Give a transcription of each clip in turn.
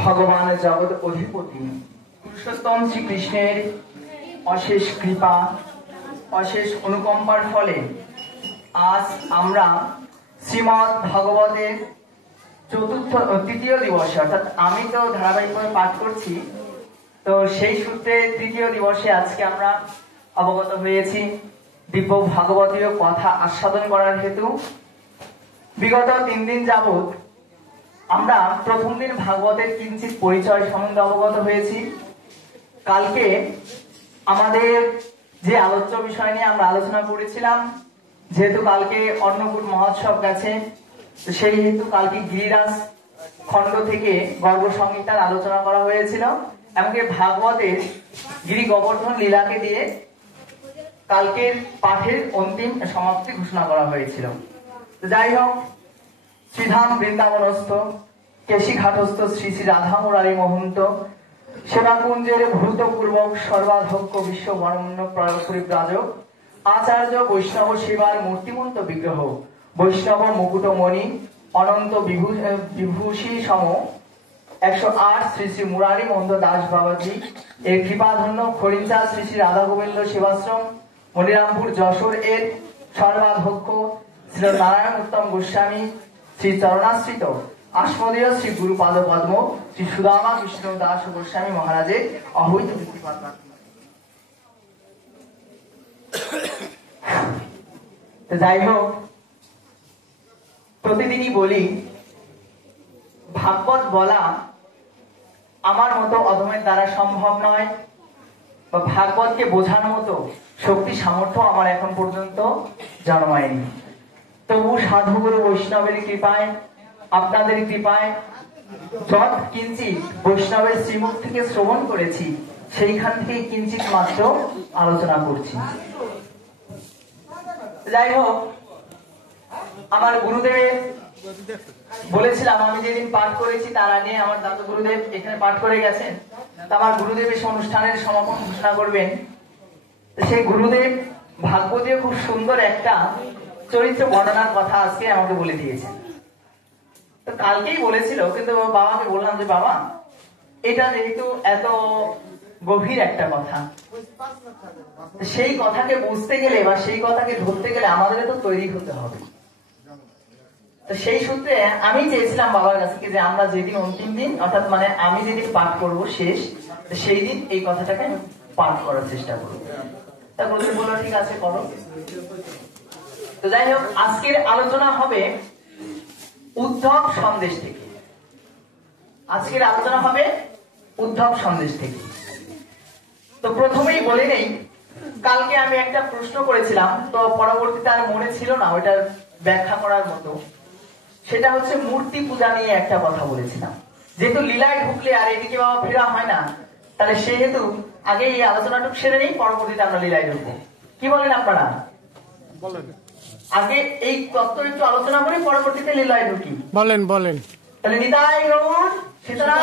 ভগবান জগৎ অধিপতি পুরুষোত্তম শ্রীকৃষ্ণের অশেষ কৃপা অশেষ অনুকম্পার ফলে আজ আমরা শ্রীমদ্ ভাগবতের তৃতীয় দিবসে, অর্থাৎ আমি তো ধারাবাহিকভাবে পাঠ করছি, তো সেই সূত্রে তৃতীয় দিবসে আজকে আমরা অবগত হয়েছি দিব্য ভাগবতীয় কথা আস্বাদন করার হেতু বিগত 3 দিন যাবৎ আমরা প্রথম দিন ভাগবতের কিঞ্চিত পরিচয় সম্বন্ধে অবগত হয়েছি। কালকে আমাদের যে আলোচ্য বিষয় নিয়ে আমরা আলোচনা করেছিলাম, যেহেতু কালকে অন্নকূট মহোৎসব গেছে, সেই হেতু কালকে গিরিরাজ খণ্ড থেকে গর্গ সংহিতার আলোচনা করা হয়েছিল। এমনকি ভাগবতের গিরি গোবর্ধন লীলাকে দিয়ে কালকের পাঠের অন্তিম সমাপ্তি ঘোষণা করা হয়েছিল। যাই হোক, শ্রীধাম বৃন্দাবনস্থ কেশিঘাটস্থ শ্রী শ্রী রাধা মুরারি মহন্ত সেবাকুঞ্জের ভূতপূর্বক সর্বাধ্যক্ষ বিশ্ব বরণ্য পরিব্রাজক আচার্য বৈষ্ণব সেবার মূর্তিমন্ত বিগ্রহ বৈষ্ণব মুকুটমণি অনন্ত বিভূষী সম 108 শ্রী শ্রী মুরারি মহন্ত দাস বাবাজি এর কৃপাধন্য খরিঞ্চা শ্রী শ্রী রাধা গোবিন্দ সেবাশ্রম মনিরামপুর যশোর এর সর্বাধ্যক্ষ শ্রী নারায়ণ উত্তম গোস্বামী শ্রী চরণাশ্রিত আসমদীয় শ্রী গুরুপাদ পদ্ম শ্রী সুদামা কৃষ্ণ দাস গোস্বামী মহারাজের অহৈত কৃতিপাদ। যাই হোক, প্রতিদিনই বলি ভাগবত বলা আমার মতো অধমের দ্বারা সম্ভব নয়, বা ভাগবতকে বোঝার মতো শক্তি সামর্থ্য আমার এখন পর্যন্ত জন্মায়নি। তবু সাধুগুরু বৈষ্ণবের কৃপায়, আপনাদের কৃপায় যত কিঞ্চিত বৈষ্ণবের শ্রীমুখ থেকে শ্রবণ করেছি, সেইখান থেকে কিঞ্চিত মাত্র আলোচনা করছি। যাই হোক, আমার গুরুদেবের বলেছিলাম, আমি যেদিন পাঠ করেছি তার আগে আমার দাদু গুরুদেব এখানে পাঠ করে গেছেন, আমার গুরুদেব এসে অনুষ্ঠানের সমাপন ঘোষণা করবেন। সেই গুরুদেব ভাগবতীয় খুব সুন্দর একটা চরিত্র বর্ণনার কথা আজকে আমাকে বলে দিয়েছেন। তো কালকেই বলেছিল, কিন্তু বাবাকে বললাম যে বাবা, এটা যেহেতু এত গভীর একটা কথা, সেই কথাকে বুঝতে গেলে বা সেই কথাকে ধরতে গেলে আমাদের তো তৈরি হতে হবে। তো সেই সূত্রে আমি চেয়েছিলাম বাবার কাছে যে আমরা যেদিন অন্তিম দিন, অর্থাৎ মানে আমি যেদিন পাঠ করব শেষ, সেই দিন এই কথাটাকে পাঠ করার চেষ্টা করব। তা বলতে বললো ঠিক আছে করো। তো যাই হোক, আজকের আলোচনা হবে উদ্ধব সন্দেশ থেকে। আজকের আলোচনা হবে উদ্ধব সন্দেশ থেকে। তো প্রথমেই বলে নেই, কালকে আমি একটা প্রশ্ন করেছিলাম, তো পরবর্তীতে আর মনে ছিল না ওইটার ব্যাখ্যা করার মতো। সেটা হচ্ছে মূর্তি পূজা নিয়ে একটা কথা বলেছিলাম। যেহেতু লীলায় ঢুকলে আর এদিকে বাবা ফেরা হয় না, তাহলে সেহেতু আগে এই আলোচনাটুকু সেরে নেই, পরবর্তীতে আমরা লীলায় ঢুকবো। কি বলেন আপনারা? আগে এই তত্ত্ব একটু আলোচনা করি, পরবর্তীতে লীলায় ঢুকি। বলেন বলেন। তাহলে নিতাই গৌর সীতারাম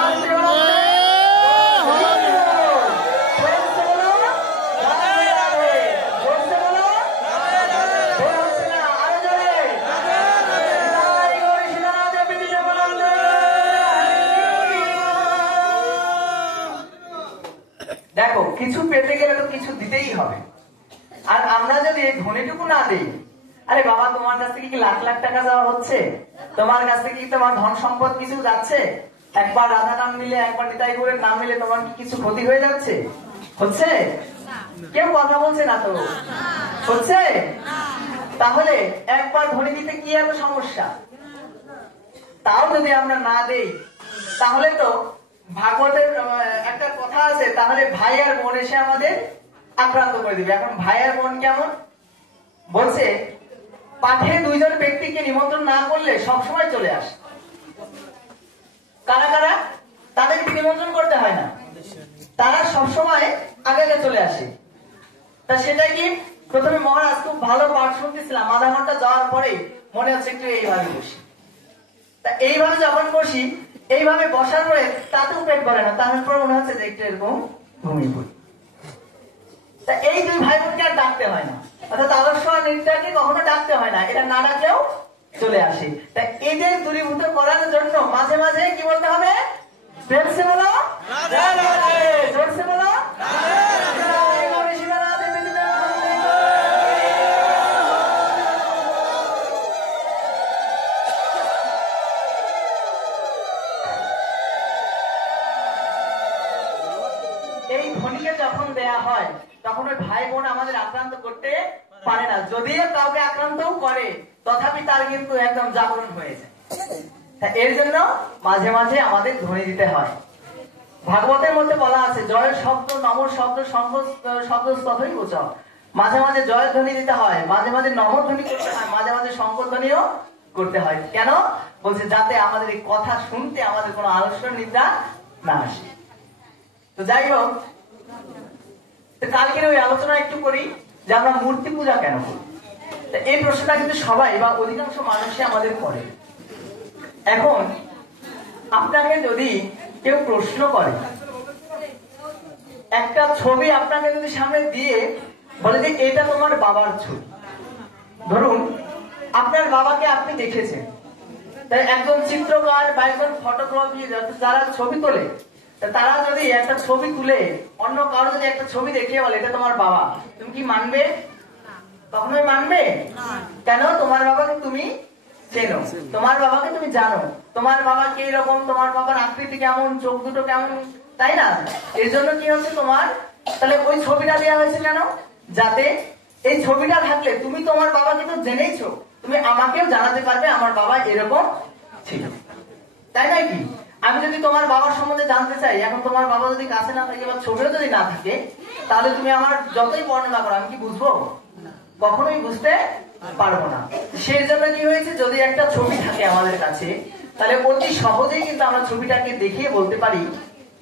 দেখো, কিছু পেতে গেলে তো কিছু দিতেই হবে। আর আমরা যদি ধনীটুকু না দিই, আরে বাবা তোমার কাছ থেকে কি লাখ লাখ টাকা যাওয়া হচ্ছে? তোমার কাছ থেকে কি তোমার ধন সম্পদ কিছু যাচ্ছে? একবার রাধা নাম নিলে, একবার নিতাই গৌরের নাম নিলে তোমার কি কিছু ক্ষতি হয়ে যাচ্ছে? হচ্ছে? কেউ কথা বলছে না তো? হচ্ছে? তাহলে একবার ধনী দিতে কি এত সমস্যা? তাও যদি আমরা না দেই, তাহলে তো ভাগবতের একটা কথা আছে, তাহলে ভাই আর বোন এসে আমাদের আক্রান্ত করে দিবে। এখন ভাই আর বোন কেমন বলছে, পাঠে 2 জন ব্যক্তিকে নিমন্ত্রণ না করলে সবসময় চলে আসে। কারা কারা? তাদেরকে নিমন্ত্রণ করতে হয় না, তারা সবসময় আগে আগে চলে আসে। তা সেটা কি? প্রথমে মহারাজ খুব ভালো পাঠ শুনতেছিলাম, আধা ঘন্টা যাওয়ার পরে মনে হচ্ছে একটু এইভাবে বসি। তা এইভাবে যখন বসি, এইভাবে বসার পরে তাতেও পেট ভরে না, তারপর মনে হচ্ছে যে একটু এরকম ঘুমিয়ে পড়ি। তা এই 2 ভাই বোনকে আর ডাকতে হয় না, অর্থাৎ আদর্শ নৃত্যকে কখনো ডাকতে হয় না, এটা না ডাকলেও চলে আসে। তাই এদের দূরীভূত করার জন্য মাঝে মাঝে কি বলতে হবে? प्रेम से बोलो राधे राधे, जोर से बोलो এই ধ্বনিকে যখন দেয়া হয় তখন ওই ভাই বোন আমাদের আক্রান্ত করতে পারে না, যদিও কাউকে আক্রান্তও করে তথাপি তার কিন্তু একদম জাগরণ হয়ে যায়। এর জন্য মাঝে মাঝে আমাদের ধ্বনি দিতে হয়। ভাগবতের মধ্যে বলা আছে জয়ের শব্দ নমর শব্দ শব্দ তথই গোচর। মাঝে মাঝে জয়ের ধ্বনি দিতে হয়, মাঝে মাঝে নমর ধ্বনি করতে হয়, মাঝে মাঝে শঙ্কর ধ্বনিও করতে হয়। কেন বলছে? যাতে আমাদের এই কথা শুনতে আমাদের কোনো আলস্য নিদ্রা না আসে। তো যাই হোক, কালকের ওই আলোচনা একটু করি যে আমরা মূর্তি পূজা কেন করি। এই প্রশ্নটা কিন্তু সবাই বা অধিকাংশ মানুষই আমাদের করে। এখন আপনাকে যদি কেউ প্রশ্ন করে, একটা ছবি আপনাকে যদি সামনে দিয়ে বলে যে এটা তোমার বাবার ছবি, ধরুন আপনার বাবাকে আপনি দেখেছেন, তাই একজন চিত্রকার বা একজন ফটোগ্রাফি যারা ছবি তোলে, তারা যদি একটা ছবি তুলে অন্য কারো যদি একটা ছবি দেখিয়ে বলে এটা তোমার বাবা, তুমি কি মানবে? কখনোই মানবে? কেন? তোমার বাবাকে তুমি চেনো, তোমার বাবাকে তুমি জানো, তোমার বাবা কি রকম, তোমার বাবার আকৃতি কেমন, চোখ দুটো কেমন, তাই না? এর জন্য কি হচ্ছে তোমার, তাহলে ওই ছবিটা দেওয়া হয়েছে কেন? যাতে এই ছবিটা থাকলে তুমি তোমার বাবাকে তো জেনেইছো, তুমি আমাকেও জানাতে পারবে আমার বাবা এরকম ছিল, তাই না? কি আমি যদি তোমার বাবার সম্বন্ধে জানতে চাই, এখন তোমার বাবা যদি কাছে না থাকে বা ছবিও যদি না থাকে, তাহলে তুমি আমার যতই বর্ণনা করো আমি কি বুঝবো? কখনোই বুঝতে পারবো না। সেই জন্য কি হয়েছে, যদি একটা ছবি থাকে আমাদের কাছে, তাহলে অতি সহজেই কিন্তু আমরা ছবিটাকে দেখিয়ে বলতে পারি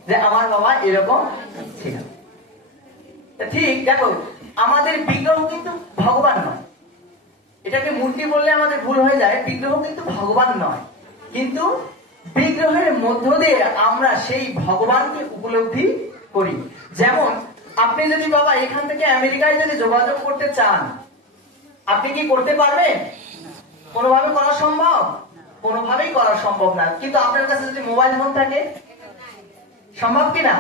যে আমার বাবা এরকম ছিল। ঠিক দেখো, আমাদের বিগ্রহ কিন্তু ভগবান নয়, এটাকে মূর্তি বললে আমাদের ভুল হয়ে যায়। বিগ্রহ কিন্তু ভগবান নয়, কিন্তু বিগ্রহের মধ্য দিয়ে আমরা সেই ভগবানকে উপলব্ধি করি। যেমন আপনি যদি বাবা এখান থেকে আমেরিকায় যদি যোগাযোগ করতে চান, আপনি কি করতে পারবেন? কোনোভাবে করা সম্ভব? কোনোভাবেই করা সম্ভব না। কিন্তু আপনার কাছে যদি মোবাইল ফোন থাকে, সম্ভব কিনা?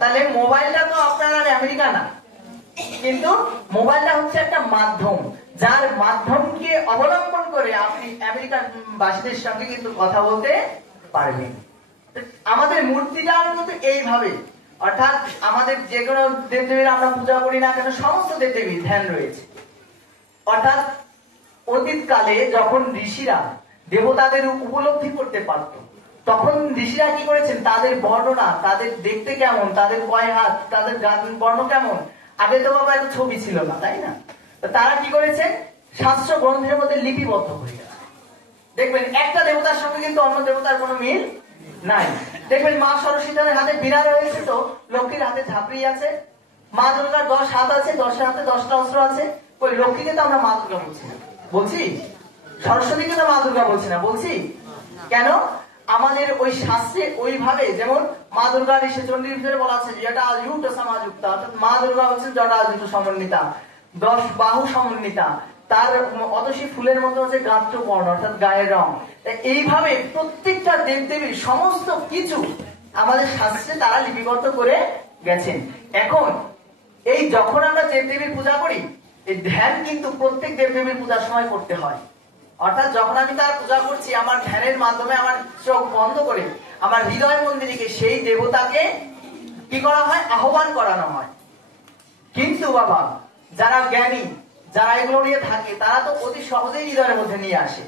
তাহলে মোবাইলটা তো আপনার আর আমেরিকা না, কিন্তু মোবাইলটা হচ্ছে একটা মাধ্যম, যার মাধ্যমকে অবলম্বন করে আপনি আমেরিকার বাসীদের সঙ্গে কিন্তু কথা বলতে পারবেন। আমাদের মূর্তিটার কিন্তু এইভাবে, অর্থাৎ আমাদের যে কোনো দেবদেবীর আমরা পূজা করি না কেন, সমস্ত দেবদেবীর ধ্যান রয়েছে। অর্থাৎ অতীতকালে যখন ঋষিরা দেবতাদের উপলব্ধি করতে পারত, তখন ঋষিরা কি করেছেন, তাদের বর্ণনা, তাদের দেখতে কেমন, তাদের কয় হাত, তাদের গান বর্ণ কেমন, আগে তো বাবা এত ছবি ছিল না, তাই না? তারা কি করেছেন, শাস্ত্র গ্রন্থের মধ্যে লিপিবদ্ধ হয়ে গেছে। দেখবেন একটা দেবতার সঙ্গে কিন্তু অন্য দেবতার কোনো মিল নাই। দেখবেন মা সরস্বতীর হাতে বীণা রয়েছে, তো লক্ষ্মীর হাতে ঝাঁপড়ি আছে, মা দুর্গার 10 হাত আছে, 10 হাতে 10টা অস্ত্র আছে। ওই লক্ষ্মীকে তো আমরা মা দুর্গা বলছি না, বলছি সরস্বতীকে তো মা দুর্গা বলছি না, বলছি কেন? আমাদের ওই শাস্ত্রে ওইভাবে, যেমন মা দুর্গার ঋষি চণ্ডীর ভিতরে বলা আছে যেটা আযুক্ত সমাযুক্ত, অর্থাৎ মা দুর্গা হচ্ছেন জটাযুক্ত সমন্বিতা, 10 বাহু সমন্বিতা, তার অতসী ফুলের মতো হচ্ছে গাত্র বর্ণ, অর্থাৎ গায়ের রং। এইভাবে প্রত্যেকটা দেবদেবীর সমস্ত কিছু আমাদের শাস্ত্রে তারা লিপিবদ্ধ করে গেছেন। এখন এই যখন আমরা দেবদেবীর পূজা করি, এই ধ্যান কিন্তু প্রত্যেক দেবদেবীর পূজার সময় করতে হয়। অর্থাৎ যখন আমি তার পূজা করছি, আমার ধ্যানের মাধ্যমে আমার চোখ বন্ধ করে আমার হৃদয় মন্দিরকে সেই দেবতাকে কি করা হয়, আহ্বান করানো হয়। কিন্তু বাবা যারা জ্ঞানী, যারা এগুলো নিয়ে থাকে, তারা তো অতি সহজেই হৃদয়ের মধ্যে নিয়ে আসে।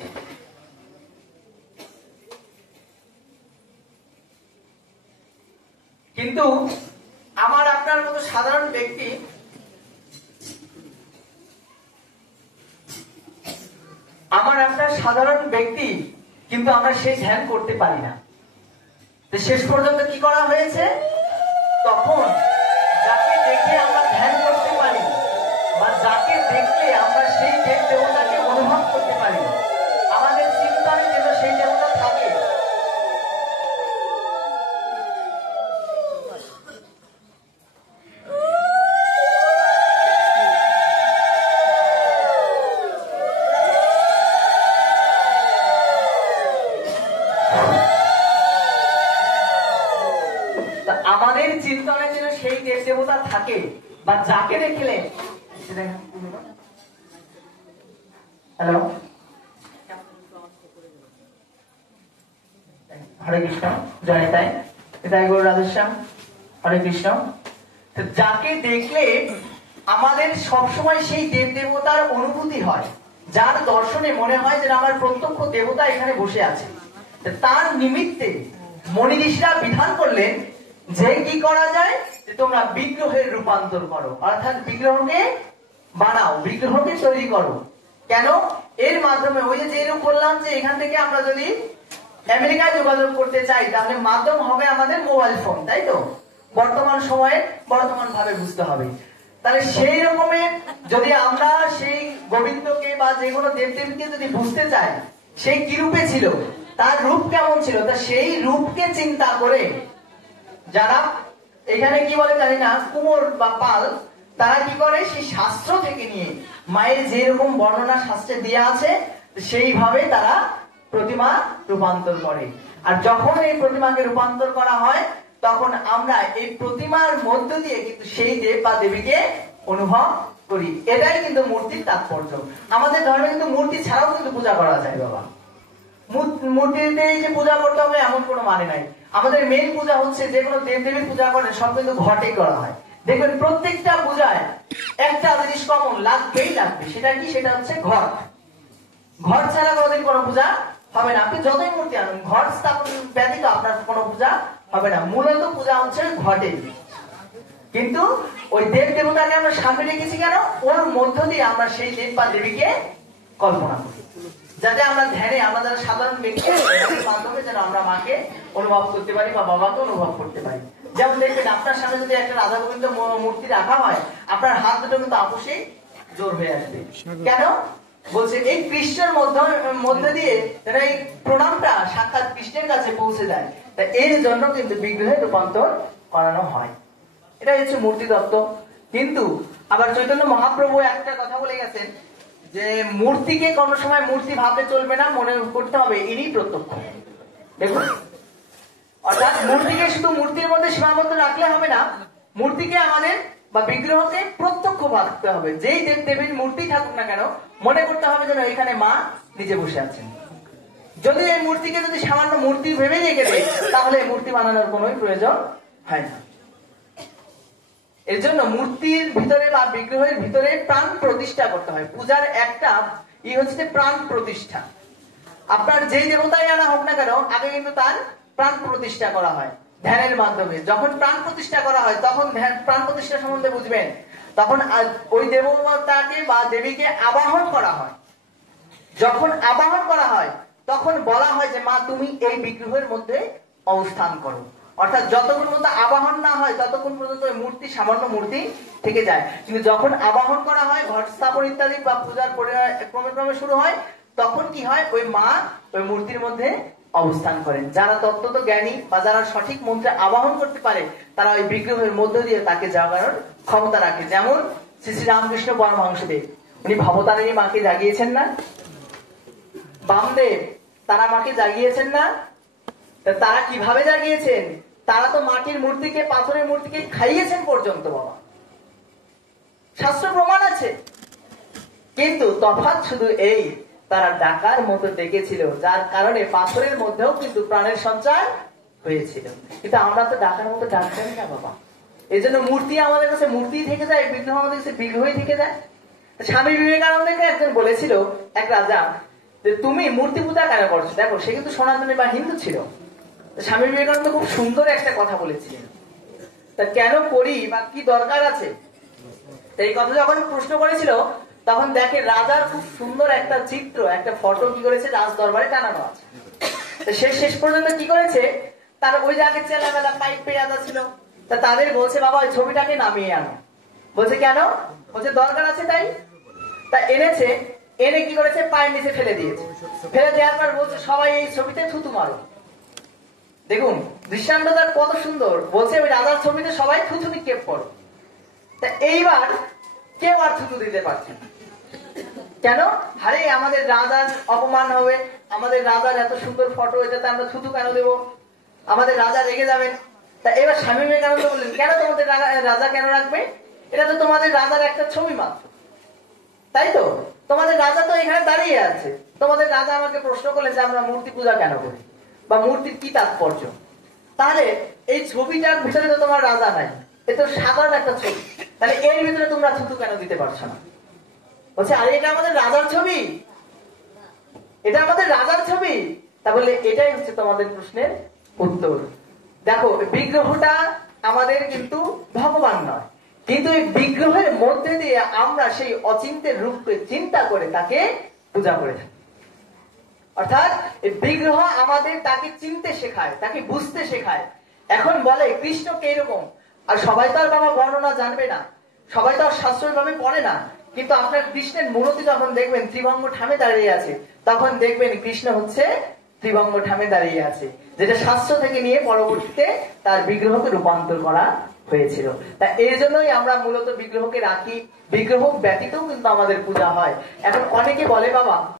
কিন্তু আমার আপনার মতো সাধারণ ব্যক্তি, কিন্তু আমরা সেই ধ্যান করতে পারি না। শেষ পর্যন্ত কি করা হয়েছে, তখন যাকে দেখে আমরা ধ্যান করতে পারি বা যাকে দেখলে আমরা সেই দেব দেবতাকে অনুভব করতে পারি, আমাদের চিন্তায় যেন সেই দেবতা থাকে। আমাদের চিন্তনে যেন সেই দেব দেবতা থাকে, বা যাকে দেখলে, হ্যালো, হরে কৃষ্ণ, জয় তাই তাই গৌর রাধেশ্যাম, হরে কৃষ্ণ। যাকে দেখলে আমাদের সবসময় সেই দেব দেবতার অনুভূতি হয়, যার দর্শনে মনে হয় যে আমার প্রত্যক্ষ দেবতা এখানে বসে আছে, তার নিমিত্তে মনি ঋষিরা বিধান করলেন যে কি করা যায়, যে তোমরা বিগ্রহের রূপান্তর করো, অর্থাৎ বিগ্রহকে বানাও, বিগ্রহকে তৈরি করো। কেন? এর মাধ্যমে ওই যে যেরকম বললাম যে এখান থেকে আমরা যদি আমেরিকায় যোগাযোগ করতে চাই, তাহলে মাধ্যম হবে আমাদের মোবাইল ফোন, তাই তো? বর্তমান সময়ে বর্তমান ভাবে বুঝতে হবে। তাহলে সেই রকমের যদি আমরা সেই গোবিন্দকে বা যে কোনো দেবদেবীকে যদি বুঝতে চাই, সেই কি রূপে ছিল, তার রূপ কেমন ছিল, তা সেই রূপকে চিন্তা করে যারা এখানে কি বলে জানি না, কুমোর বা পাল, তারা কি করে সেই শাস্ত্র থেকে নিয়ে মায়ের যেরকম বর্ণনা শাস্ত্রে দেওয়া আছে সেইভাবে তারা প্রতিমা রূপান্তর করে। আর যখন এই প্রতিমাকে রূপান্তর করা হয়, তখন আমরা এই প্রতিমার মধ্য দিয়ে কিন্তু সেই দেব বা দেবীকে অনুভব করি। এটাই কিন্তু মূর্তির তাৎপর্য। আমাদের ধর্মে কিন্তু মূর্তি ছাড়াও কিন্তু পূজা করা যায় বাবা। মূর্তিতে যে পূজা করতে হবে এমন কোনো মানে নাই। আমাদের মেন পূজা হচ্ছে, যে কোনো দেব দেবীর পূজা করেন সব কিন্তু ঘটে করা হয়। দেখবেন প্রত্যেকটা পূজায় একটা জিনিস কমন লাগবেই লাগবে, সেটা কি? সেটা হচ্ছে ঘট। ঘট ছাড়া কোনোদিন কোনো পূজা হবে না। আপনি যতই মূর্তি আনুন, ঘট স্থাপন ব্যতীত আপনার কোনো পূজা হবে না। মূলত পূজা হচ্ছে ঘটে। কিন্তু ওই দেব দেবতাকে আমরা সামনে রেখেছি কেন? ওর মধ্য দিয়ে আমরা সেই দেব বা দেবীকে কল্পনা করি, যাতে আমরা ধ্যানে, আমরা যারা সাধারণ ব্যক্তি মাধ্যমে যেন আমরা মাকে অনুভব করতে পারি বা বাবাকে অনুভব করতে পারি। যেমন দেখবেন আপনার সামনে যদি একটা রাধা গোবিন্দ মূর্তি রাখা হয়, আপনার হাত দুটো কিন্তু আপসেই জোর হয়ে আসবে। কেন? বলছে এই কৃষ্ণের মধ্যে দিয়ে যেন এই প্রণামটা সাক্ষাৎ কৃষ্ণের কাছে পৌঁছে যায়, তা এর জন্য কিন্তু বিগ্রহে রূপান্তর করানো হয়। এটা হচ্ছে মূর্তি তত্ত্ব। কিন্তু আবার চৈতন্য মহাপ্রভু একটা কথা বলে গেছেন যে মূর্তিকে কোনো সময় মূর্তি ভাবতে চলবে না, মনে করতে হবে ইনি প্রত্যক্ষ। দেখুন, অর্থাৎ মূর্তিকে শুধু মূর্তির মধ্যে সীমাবদ্ধ রাখলে হবে না, মূর্তিকে আমাদের বা বিগ্রহকে প্রত্যক্ষ ভাবতে হবে। যেই দেব দেবীর মূর্তি থাকুক না কেন, মনে করতে হবে যেন এখানে মা নিজে বসে আছেন। যদি এই মূর্তিকে যদি সামান্য মূর্তি ভেবে রেখে দেয়, তাহলে মূর্তি বানানোর কোনো প্রয়োজন হয় না। এর জন্য মূর্তির ভিতরে বা বিগ্রহের ভিতরে প্রাণ প্রতিষ্ঠা করতে হয়। পূজার একটা হচ্ছে প্রাণ প্রতিষ্ঠা। আপনার যেই দেবতাই আনা হোক না কেন, আগে কিন্তু তার প্রাণ প্রতিষ্ঠা করা হয় ধ্যানের মাধ্যমে। যখন প্রাণ প্রতিষ্ঠা করা হয়, তখন প্রাণ প্রতিষ্ঠা সম্বন্ধে বুঝবেন, তখন ওই দেবতাকে বা দেবীকে আবাহন করা হয়। যখন আবাহন করা হয়, তখন বলা হয় যে মা তুমি এই বিগ্রহের মধ্যে অবস্থান করো। অর্থাৎ যতক্ষণ পর্যন্ত আবাহন না হয়, ততক্ষণ পর্যন্ত ওই মূর্তি সামান্য মূর্তি থেকে যায়। কিন্তু যখন আবাহন করা হয়, ঘট স্থাপন ইত্যাদি বা পূজার ক্রমে ক্রমে শুরু হয়, তখন কি হয়, ওই মা ওই মূর্তির মধ্যে অবস্থান করেন। যারা তত্ত্বত জ্ঞানী বা যারা সঠিক মন্ত্রে আবাহন করতে পারে, তারা ওই বিগ্রহের মধ্য দিয়ে তাকে জাগানোর ক্ষমতা রাখে। যেমন শ্রী শ্রী রামকৃষ্ণ পরমহংসদেব, উনি ভবতারিণী মাকে জাগিয়েছেন না? বামদেব, তারা মাকে জাগিয়েছেন না? তারা কিভাবে জাগিয়েছেন? তারা তো মাটির মূর্তিকে, পাথরের মূর্তিকে খাইয়েছেন পর্যন্ত বাবা, শাস্ত্র প্রমাণ আছে। কিন্তু তফাৎ শুধু এই, তারা ডাকার মতো ডেকেছিল, যার কারণে পাথরের মধ্যেও কিন্তু প্রাণের সঞ্চার হয়েছিল। কিন্তু আমরা তো ডাকার মতো ডাকতেন না বাবা। এই জন্য মূর্তি আমাদের কাছে মূর্তি থেকে যায়, বিগ্রহ আমাদের কাছে বিগ্রহই থেকে যায়। স্বামী বিবেকানন্দকে একজন বলেছিল এক রাজা যে তুমি মূর্তি পূজা কেন করছো? দেখো, সে কিন্তু সনাতনী বা হিন্দু ছিল। স্বামী বিবেকানন্দ খুব সুন্দর একটা কথা বলেছিলেন, তা কেন করি বা কি দরকার আছে, এই কথা যখন প্রশ্ন করেছিল, তখন দেখে রাজার খুব সুন্দর একটা চিত্র, একটা ফটো কি করেছে রাজ দরবারে টানানো আছে। সে শেষ পর্যন্ত কি করেছে, তার ওই যে আগে চেলাবেলা পাইপ পেয়াদা ছিল, তা তাদের বলছে বাবা ওই ছবিটাকে নামিয়ে আনো। বলছে কেন? বলছে দরকার আছে তাই। তা এনেছে, এনে কি করেছে, পায়ের নিচে ফেলে দিয়েছে। ফেলে দেওয়ার পর বলছে সবাই এই ছবিতে থুতু মারো। দেখুন দৃষ্টান্তটা কত সুন্দর। বলছে ওই রাজার ছবিতে সবাই থুতু নিক্ষেপ করো। তা এইবার কেউ আর থুতু দিতে পারছে না। কেন? আরে আমাদের রাজার অপমান হবে, আমাদের রাজার এত সুন্দর ফটো, এটাতে আমরা থুতু কেন দেবো, আমাদের রাজা রেগে যাবেন। তা এবার স্বামী বিবেকানন্দ বললেন, কেন তোমাদের রাজা কেন রাখবে? এটা তো তোমাদের রাজার একটা ছবি মাত্র, তাই তো? তোমাদের রাজা তো এখানে দাঁড়িয়ে আছে। তোমাদের রাজা আমাকে প্রশ্ন করলেন যে আমরা মূর্তি পূজা কেন করি, বা মূর্তির কি তাৎপর্য। তাহলে এই ছবিটার ভিতরে তো তোমার রাজা নাই, এ তো সাধারণ একটা ছবি, তাহলে এর ভিতরে তোমরা থুতু কেন দিতে পারছো না? বলছে, আরে এটা আমাদের রাজার ছবি, এটা আমাদের রাজার ছবি। তা বললে এটাই হচ্ছে তোমাদের প্রশ্নের উত্তর। দেখো, বিগ্রহটা আমাদের কিন্তু ভগবান নয়, কিন্তু এই বিগ্রহের মধ্যে দিয়ে আমরা সেই অচিন্তের রূপকে চিন্তা করে তাকে পূজা করে থাকি। অর্থাৎ এই বিগ্রহ আমাদের তাকে চিনতে শেখায়, তাকে বুঝতে শেখায়। এখন বলে কৃষ্ণ কে এরকম, আর সবাই তো আর বাবা বর্ণনা জানবে না, সবাই তো আর শাস্ত্রীয় ভাবে পড়ে না, কিন্তু আপনার কৃষ্ণের মূর্তি যখন দেখবেন ত্রিভঙ্গ ঠামে দাঁড়িয়ে আছে, তখন দেখবেন কৃষ্ণ হচ্ছে ত্রিভঙ্গ ঠামে দাঁড়িয়ে আছে, যেটা শাস্ত্র থেকে নিয়ে পরবর্তীতে তার বিগ্রহকে রূপান্তর করা হয়েছিল। তা এই জন্যই আমরা মূলত বিগ্রহকে রাখি। বিগ্রহ ব্যতীতও কিন্তু আমাদের পূজা হয়। এখন অনেকে বলে বাবা